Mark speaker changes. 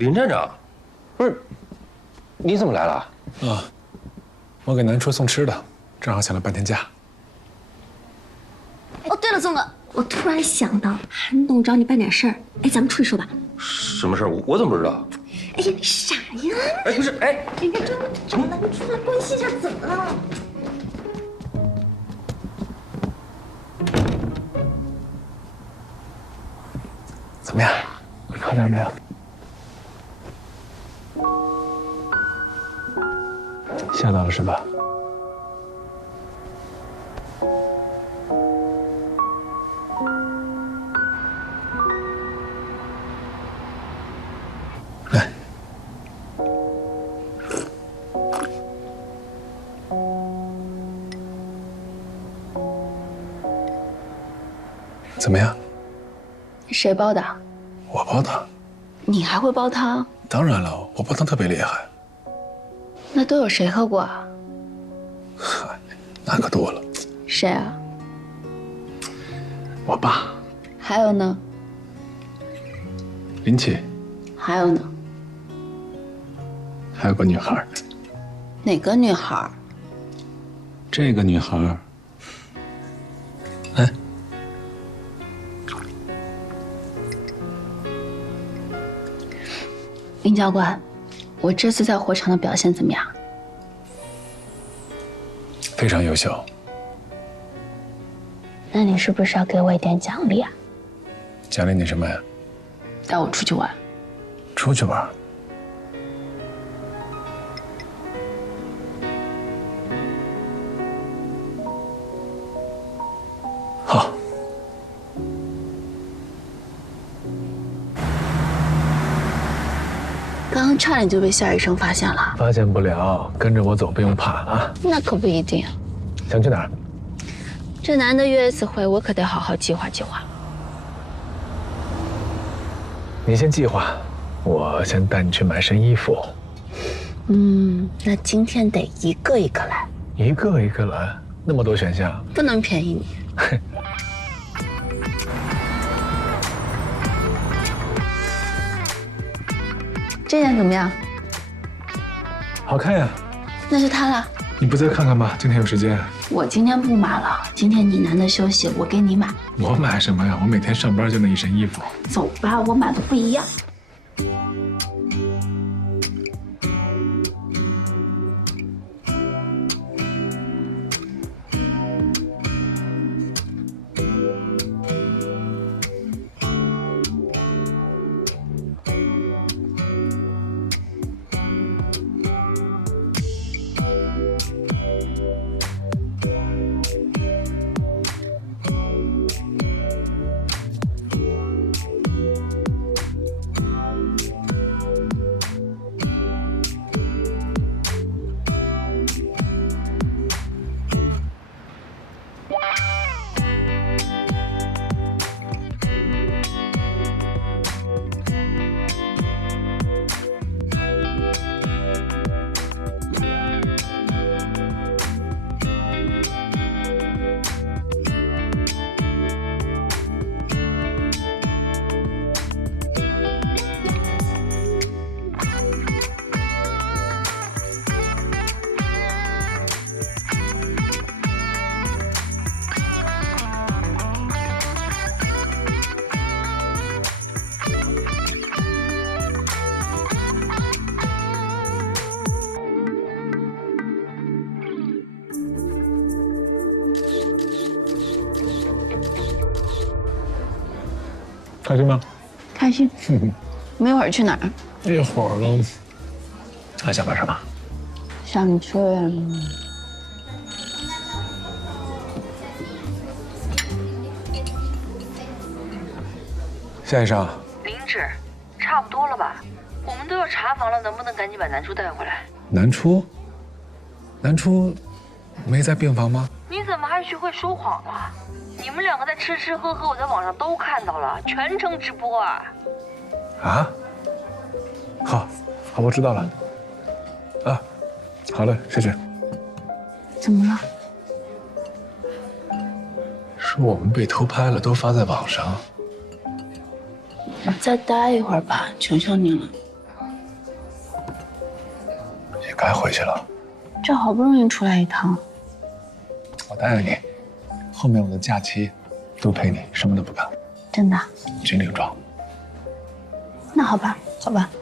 Speaker 1: 林站长，不是，你怎么来了？
Speaker 2: 啊，我给南初送吃的，正好请了半天假。
Speaker 3: 哦，对了，宗哥，我突然想到，韩董找你办点事儿，哎，咱们出去说吧。
Speaker 1: 什么事儿？我怎么不知道？
Speaker 3: 哎呀，你傻呀！
Speaker 1: 哎，不是，哎，
Speaker 3: 人家专门找南初来关心一下，怎么了？
Speaker 2: 怎么样？好点没有？吓到了是吧？来，怎么样？
Speaker 4: 谁煲的？
Speaker 2: 我煲的。
Speaker 4: 你还会煲汤？
Speaker 2: 当然了，我煲汤特别厉害。
Speaker 4: 那都有谁喝过啊？
Speaker 2: 嗨，那可多了。
Speaker 4: 谁啊？
Speaker 2: 我爸。
Speaker 4: 还有呢？
Speaker 2: 林奇。
Speaker 4: 还有呢？
Speaker 2: 还有个女孩。
Speaker 4: 哪个女孩？
Speaker 2: 这个女孩。哎。
Speaker 4: 林教官，我这次在火场的表现怎么样？
Speaker 2: 非常优秀。
Speaker 4: 那你是不是要给我一点奖励啊？
Speaker 2: 奖励你什么呀？
Speaker 4: 带我出去玩。
Speaker 2: 出去玩。好。
Speaker 4: 刚刚差点就被夏医生发现了。
Speaker 2: 发现不了，跟着我走，不用怕啊。
Speaker 4: 那可不一定。
Speaker 2: 想去哪儿？
Speaker 4: 这难得约一次会，我可得好好计划计划。
Speaker 2: 你先计划，我先带你去买身衣服。
Speaker 4: 那今天得一个一个来。
Speaker 2: 一个一个来，那么多选项，
Speaker 4: 不能便宜你。这件怎么样？
Speaker 2: 好看呀。
Speaker 4: 那就它了。
Speaker 2: 你不再看看吗？今天有时间。
Speaker 4: 我今天不买了，今天你难得休息，我给你买。
Speaker 2: 我买什么呀？我每天上班就那一身衣服。
Speaker 4: 走吧，我买的不一样。
Speaker 2: 开心吗？
Speaker 4: 开心。我们一会儿去哪儿？
Speaker 2: 一会儿喽。还想干什么？
Speaker 4: 想去。
Speaker 2: 夏医生。
Speaker 5: 林志，差不多了吧？我们都要查房了，能不能赶紧把南初带回来？
Speaker 2: 南初？南初没在病房吗？
Speaker 5: 你怎么还学会说谎了？你们两个在吃吃喝喝，我在网上都看到了，全程直播啊！
Speaker 2: 啊？好，好，我知道了。啊，好嘞，谢谢。
Speaker 4: 怎么了？
Speaker 2: 说我们被偷拍了，都发在网上。
Speaker 4: 再待一会儿吧，求求你了。
Speaker 2: 也该回去了。
Speaker 4: 这好不容易出来一趟，
Speaker 2: 我答应你，后面我的假期都陪你，什么都不干。
Speaker 4: 真的？
Speaker 2: 尽力装。
Speaker 4: 那好吧，好吧。